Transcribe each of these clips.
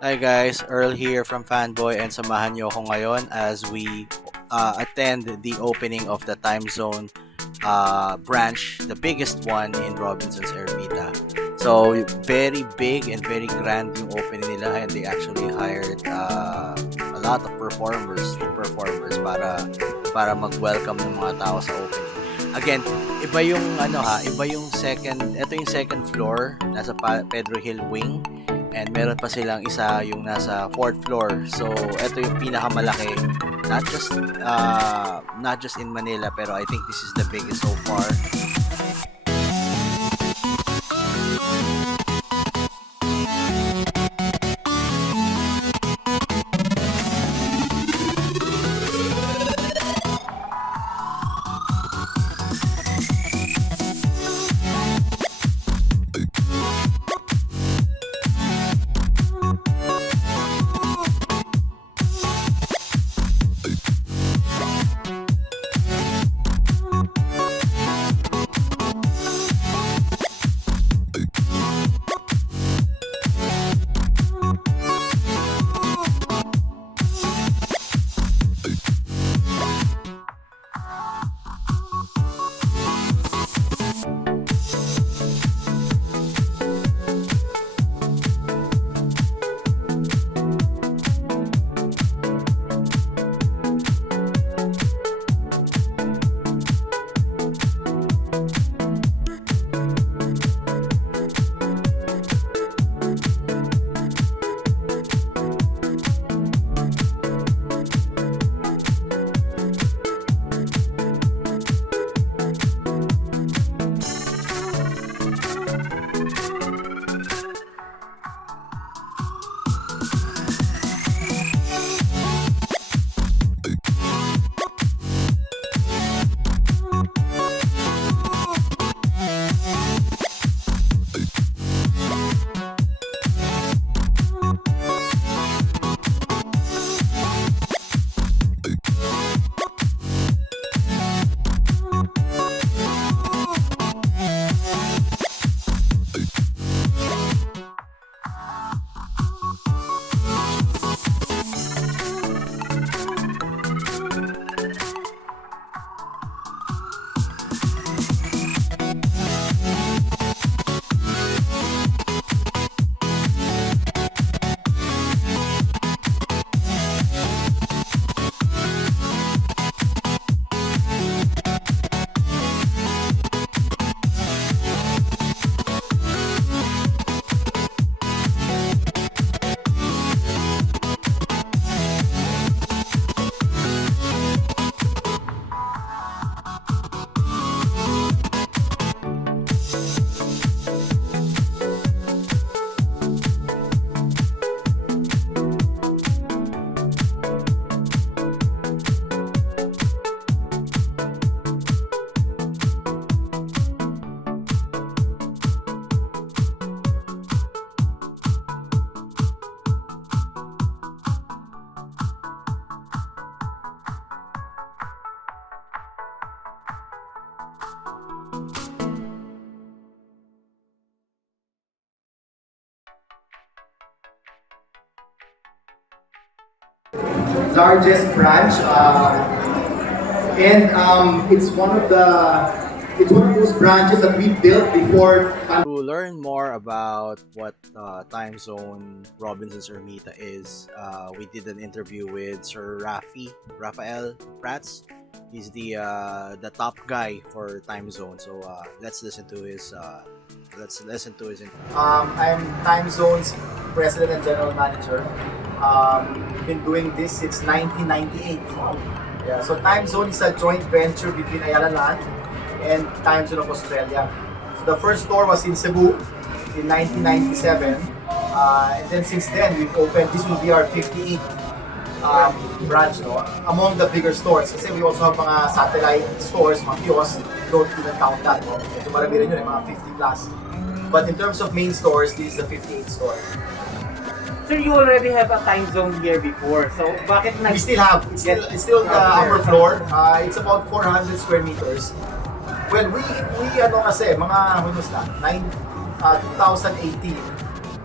Hi guys, Earl here from Fanboy and samahan niyo ako ngayon as we attend the opening of the Timezone branch, the biggest one in Robinsons Ermita. So very big and very grand yung opening nila, and they actually hired a lot of performers para mag-welcome ng mga tao sa opening. Again, iba yung second floor, nasa Pedro Hill wing. And meron pa silang isa yung nasa 4th floor. So, ito yung pinakamalaki. Not just in Manila, pero I think this is the biggest so far. Largest branch, and it's one of those branches that we built before. To learn more about what Timezone Robinsons Ermita is, we did an interview with Sir Rafael Prats. He's the top guy for Timezone. So let's listen to his I'm Timezone's president and general manager. Been doing this since 1998. Yeah, so Timezone is a joint venture between Ayala Land and Timezone of Australia. So the first store was in Cebu in 1997, and then since then we've opened. This will be our 58th branch, no? Among the bigger stores. Kasi we also have mga satellite stores, mga kiosks. Don't even count that, no? So marami rin yun, mga 50 plus. But in terms of main stores, this is the 58th store. So you already have a time zone here before. So bakit We still have. It's still the upper floor. It's about 400 square meters. Well, we ano kasi, mga, when was that? 2018,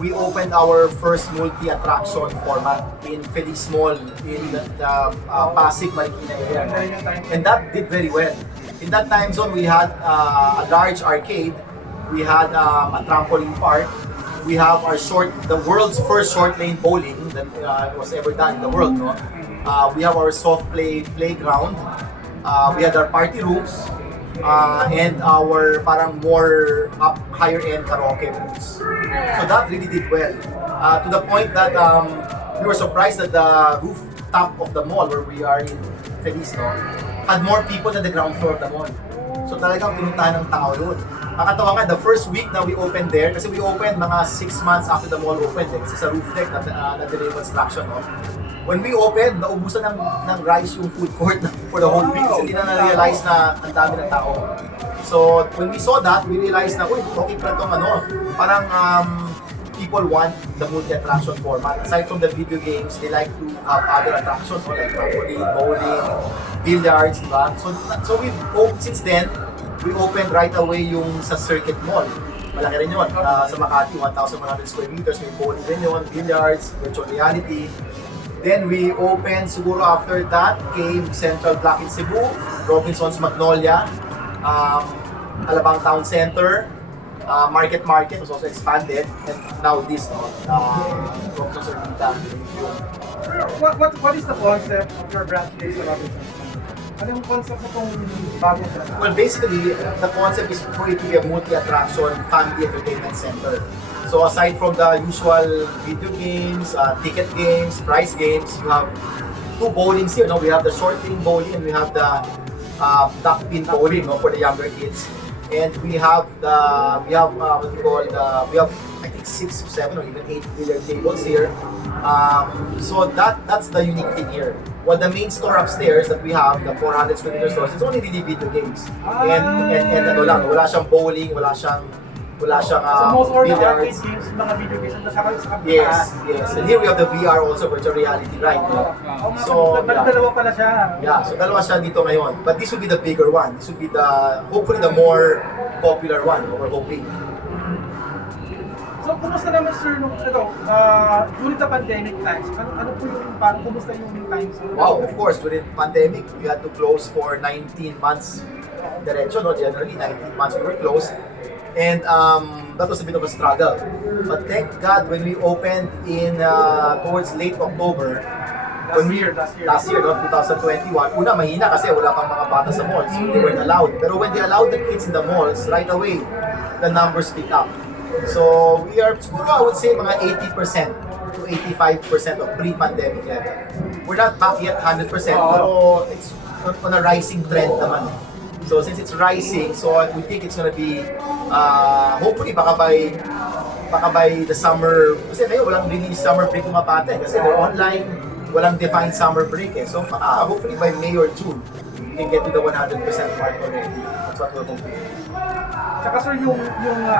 we opened our first multi-attraction format in Feliz Mall in the Pasig, Marikina area. And that did very well. In that time zone, we had a large arcade, we had a trampoline park, we have the world's first short lane bowling that was ever done in the world. No? We have our soft playground, we had our party rooms, and our parang more higher end karaoke booths. So that really did well. To the point that we were surprised that the rooftop of the mall where we are in Feliz, no, had more people than the ground floor of the mall. So talagang pinuntahan ng tao yun. Nakatawa nga, the first week na we opened there, kasi we opened mga 6 months after the mall opened, kasi sa roof deck na delay construction. No? When we opened, naubusan ng rice yung food court for the whole week kasi hindi na na-realize na ang dami ng tao. So when we saw that, we realized na, uy, okay pa itong parang people want the multi-attraction format. Aside from the video games, they like to have other attractions like trampoline, bowling, billiards, diba? So since then, we opened right away yung sa Circuit Mall. Malaki rin yun. Sa Makati, 1,100 square meters. May bowling rin yun, billiards, virtual reality. Then we opened, siguro after that, came Central Block in Cebu, Robinsons Magnolia, Alabang Town Center, Market was also expanded, and now this, Robinsons Ermita. What is the concept of your branch here sa Robinsons? Ano yung concept mo itong bagong branch? Well, basically, the concept is for it to be a multi-attraction family entertainment center. So aside from the usual video games, ticket games, prize games, you have 2 bowlings here. No? We have the short lane bowling and we have the duck pin bowling, no, for the younger kids. And we have I think 6, 7 or even 8 billiard tables here. So that's the unique thing here. Well, the main store upstairs that we have, the 400 square meter stores, it's only really video games. And ano lang, wala siyang bowling, wala siyang So most of the arcade billiards. games, mga video games, sa kabila. Yes. And here we have the VR also, virtual reality, right? No? So, Dalawa pala siya. Yeah, so dalawa siya dito ngayon. But this will be the bigger one. This will be hopefully the more popular one, we're hoping. So, kumusta naman sir, during the pandemic times, ano po yung, parang kumusta yung times? Wow, of course, during the pandemic, we had to close for 19 months. Diretso, no? Generally, 19 months we were closed. And that was a bit of a struggle. But thank God, when we opened in towards late October, last year, no, 2021, una mahina kasi wala pang mga bata sa malls, so they weren't allowed. Pero when they allowed the kids in the malls, right away, the numbers picked up. So we are, siguro I would say mga 80% to 85% of pre-pandemic level. We're not back yet 100%, pero it's on a rising trend naman. So since it's rising, so we think it's gonna be, hopefully baka by the summer, kasi ngayon walang really summer break mga bata kasi they're online, walang defined summer break eh. So hopefully by May or June, we can get to the 100% mark already. That's what we're hoping. Saka sir, yung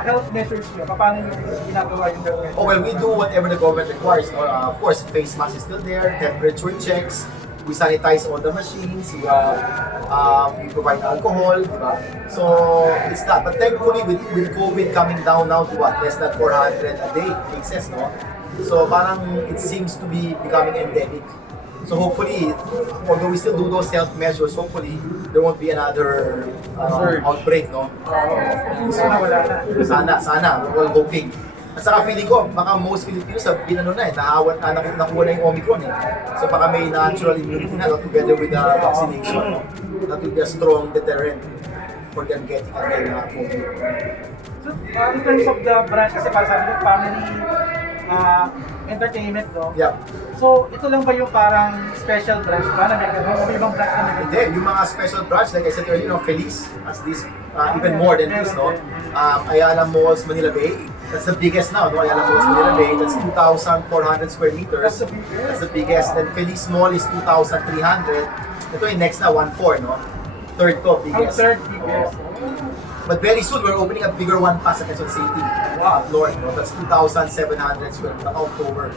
health measures niyo, paano niyo ginagawa yung health measures? Oh well, we do whatever the government requires. No? Of course, face mask is still there, temperature checks, we sanitize all the machines, we provide alcohol, diba? So it's that. But thankfully, with COVID coming down now to less than 400 a day cases, no? So parang it seems to be becoming endemic. So hopefully, although we still do those health measures, hopefully there won't be another outbreak, no? Sana, we're all hoping. At saka feeling ko, baka most Filipinos nakuha na yung Omicron eh. So baka may natural immunity na, together with the vaccination, no? That will be a strong deterrent for them getting again COVID. So, in terms of the branch, kasi para sabi ko, family entertainment, no? Yeah. So, ito lang ba yung parang special branch ba na may ibang branch na may Hindi, yung mga special branch, like I said earlier, Feliz, as this, even more than this, no? Ayala Malls, Manila Bay, that's the biggest now, no? Ayala Malls, Manila Bay, that's 2,400 square meters. That's the biggest. Then Feliz Mall is 2,300. Ito yung next na, 1,400, no? Third to, biggest. Third biggest. But very soon, we're opening a bigger one pa sa Quezon City. Up north, no? That's 2,700 square meters, October.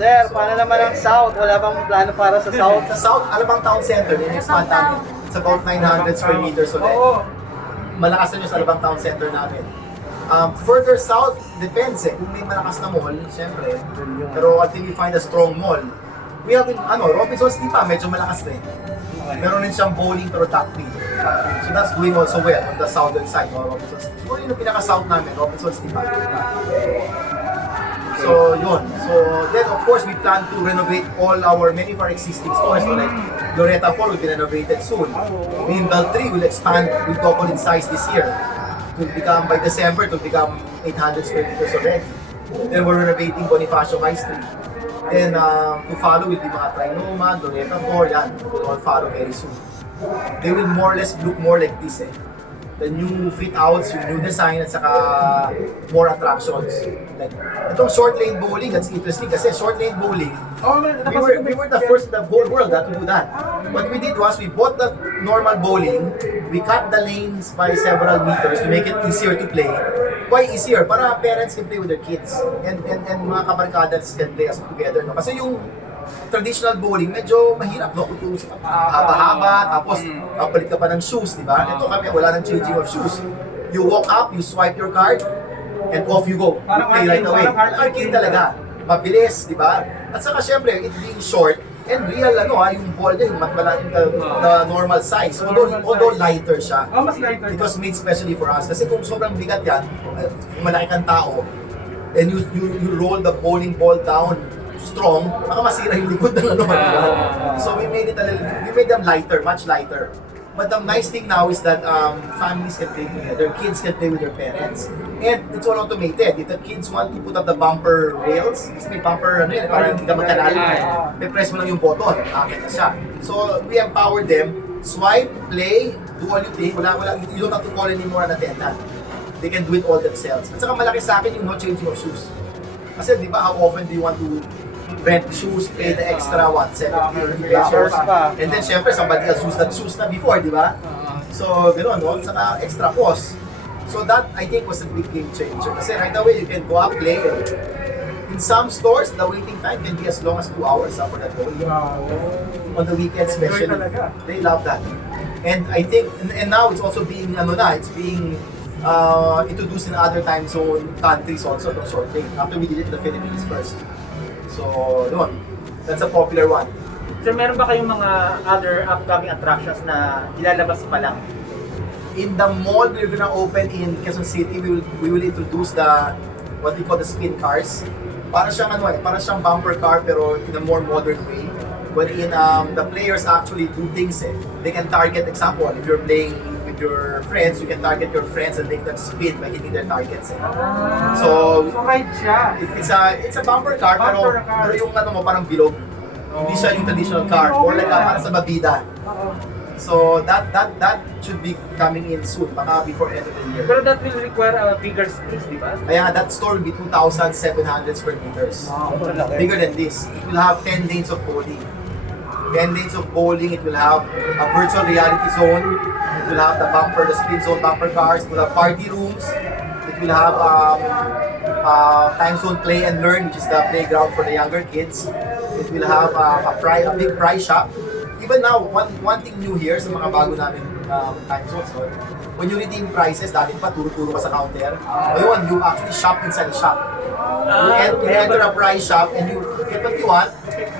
Sir, paano naman ang South? Wala bang plano para sa South? Sa South, Alabang Town Center, in-expand namin. It's about 900 square meters ulit. Malakas na yun sa Alabang Town Center namin. Further south, depends eh. Kung may malakas na mall, syempre. Pero until we find a strong mall, we have in, Robinsons di pa, medyo malakas rin. Meron rin siyang bowling pero top three. So that's doing also well on the southern side of Robinsons. Siguro yun yung pinaka-south namin, Robinsons di pa. So yun. So then of course we plan to renovate many of our existing stores. So like Loretta 4 will be renovated soon. Greenbelt 3 will expand, will double in size this year. It will become, by December, it will become 800 square meters already. Then we're renovating Bonifacio High Street. Then to follow will be mga Trinoma, Loretta 4, yan. Will all follow very soon. They will more or less look more like this eh. The new fit-outs, yung new design, at saka more attractions. Like, itong short lane bowling, that's interesting kasi short lane bowling, we were the first in the whole world to do that. What we did was, we bought the normal bowling, we cut the lanes by several meters to make it easier to play. Why easier? Para parents can play with their kids and mga kabarkadas can play as together. No? Kasi yung traditional bowling, medyo mahirap, no? Kung haba-haba, tapos papalit ka pa ng shoes, di ba? Ito kami, wala nang changing of shoes. You walk up, you swipe your card, and off you go. You play right away. Arcade talaga. Mabilis, di ba? At saka syempre, it being short, and real, yung ball niya, yung the normal size. Although lighter siya. Oh, mas lighter. It was made specially for us. Kasi kung sobrang bigat yan, kung malaki kang tao, and you roll the bowling ball down strong, baka masira yung likod ng So we made them lighter, much lighter. But the nice thing now is that families can play together, kids can play with their parents, and it's all automated. If the kids want to put up the bumper rails, kasi may bumper, parang hindi ka magkanal, may press mo lang yung button, akit na siya. So we empower them, swipe, play, do all you think, you don't have to call anymore an attendant. They can do it all themselves. At saka malaki sa akin yung no changing of shoes. Kasi di ba, how often do you want to rent shoes, pay the extra, 70 pesos? And then syempre, somebody else used that shoes na before, di ba? So, gano'n, no? Saka extra cost. So that, I think, was a big game changer. Kasi right away, you can go up, play, and in some stores, the waiting time can be as long as 2 hours for that bowling. On the weekends especially. They love that. And I think, and now it's also being, it's being introduced in other time zone countries also, itong short lane. After we did it in the Philippines first. So, yun. That's a popular one. Sir, meron ba kayong mga other upcoming attractions na ilalabas pa lang? In the mall we're gonna open in Quezon City, we will introduce what we call the spin cars. Para siyang bumper car pero in a more modern way. Wherein the players actually do things eh. They can target, example, if you're playing with your friends, you can target your friends and make them spin by hitting their targets eh. So ride siya. It's a bumper car, pero yung parang bilog. Hindi siya yung traditional car, or like para sa babida. So that should be coming in soon, baka before end of the year. Pero that will require a bigger space, di ba? Kaya that store will be 2,700 square meters. Bigger than this. It will have 10 lanes of bowling. 10 lanes of bowling, it will have a virtual reality zone, it will have the spin zone bumper cars, it will have party rooms, it will have Timezone Play and Learn, which is the playground for the younger kids. It will have a big prize shop. Even now, one thing new here sa mga bago namin Timezone store, when you redeem prizes, dati pa turo-turo ka sa counter. Ngayon, you actually shop inside the shop. You enter a prize shop and you get what you want,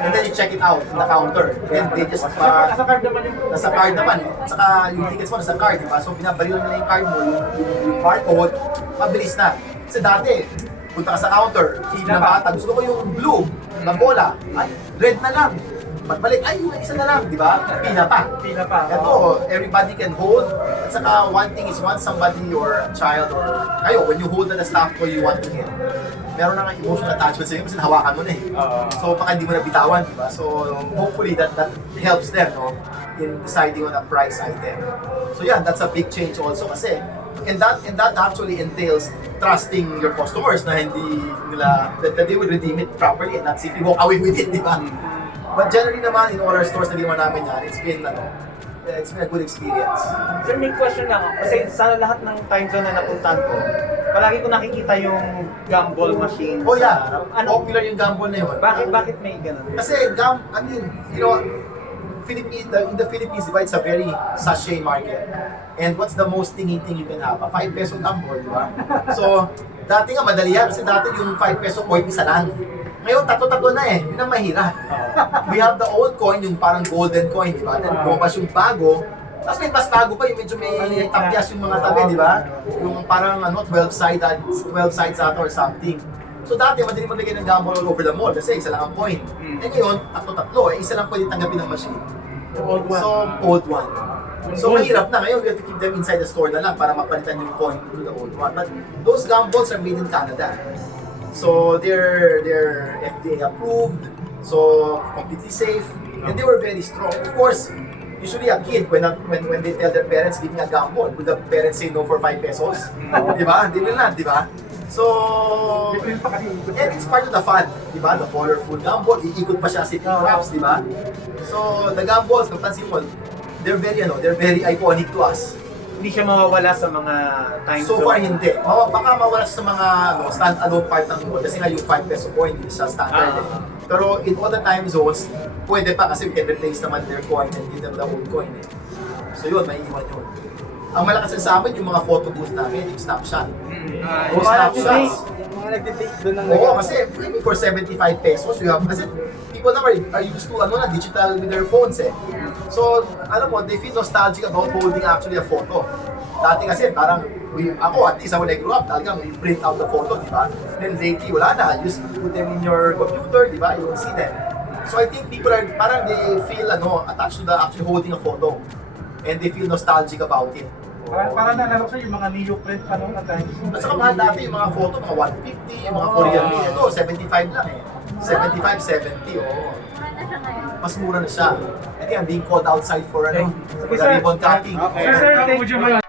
and then you check it out in the counter. And they just Nasa card naman yun. nasa card naman eh. At saka yung tickets mo nasa card, di ba? So binabaril nila yung card mo, yung barcode, mabilis na. Kasi dati, punta ka sa counter, na bata, gusto ko yung blue na bola, ay, red na lang. Pagbalik, ay, isa na lang, di ba? Pila pa. Ito, everybody can hold. At saka, one thing is, once somebody, or a child, or kayo, when you hold the staff ko you want to get, meron na nga emotional attachment sa'yo kasi nahawakan mo na eh. So, baka hindi mo na bitawan, di ba? So, hopefully, that helps them, no? In deciding on a price item. So, yeah, that's a big change also kasi, and that actually entails trusting your customers na hindi nila, that they will redeem it properly and not simply walk away with it, di ba? But generally naman, in all our stores na ginawa namin yan, it's been a good experience. Sir, may question lang ako. Kasi sa lahat ng Timezone na napuntahan ko, palagi ko nakikita yung gumball machine. Oh yeah, popular yung gumball na yun. Bakit may ganun? Kasi in the Philippines, diba, it's a very sachet market. And what's the most tingy thing you can have? A 5 peso gumbo, di ba? So, dati nga madali yan kasi dati yung 5 peso coin isa lang. Ngayon, tatlo-tatlo na eh. Yun ang mahirap. We have the old coin, yung parang golden coin, di ba? Then lumabas yung bago. Tapos may mas bago pa, yung medyo may tapyas yung mga tabi, di ba? Yung parang 12 sides ata or something. So dati, madali maglagay ng gamble all over the mall kasi isa lang ang coin. Eh ngayon, tatlo-tatlo, isa lang pwede tanggapin ng machine. So, old one. So mahirap na ngayon, we have to keep them inside the store na lang para mapalitan yung coin to the old one. But those gambles are made in Canada. So they're FDA approved, so completely safe, and they were very strong. Of course, usually a kid when they tell their parents give me a gamble, will the parents say no for 5 pesos? Di ba? They will not, di ba? So, and it's part of the fun, di ba? The colorful gamble, iikot pa siya city crafts, di ba? So the gambles, napansin mo, they're very iconic to us. Hindi siya mawawala sa mga time So zone. far hindi. Baka mawala sa mga stand-alone part ng mall kasi nga yung 5 peso coin hindi siya standard eh. Pero in all the time zones, pwede pa kasi we can replace naman their coin and give them the old coin eh. So yun, may iwan yun. Ang malakas sa amin yung mga photo booth namin, yung snapshot. Yung snapshots. Mga nagtitake doon ng Oo, kasi maybe for 75 pesos you have, kasi people now are used to digital with their phones eh. So, alam mo, they feel nostalgic about holding actually a photo. Dati kasi parang, ako at least when I grew up, talagang we print out the photo, di ba? Then lately, wala na. You just put them in your computer, di ba? You will see them. So I think people are, parang they feel attached to the actually holding a photo. And they feel nostalgic about it. Parang naalala ko sa'yo yung mga neoprint pa noong times. At saka mahal dati yung mga photo, mga 150, yung mga Korean made. Ito, 75 lang eh. 75, 70, oo. Mas mura na siya. I think I'm being called outside for Sige, for the sir. ribbon cutting. Sir, thank you.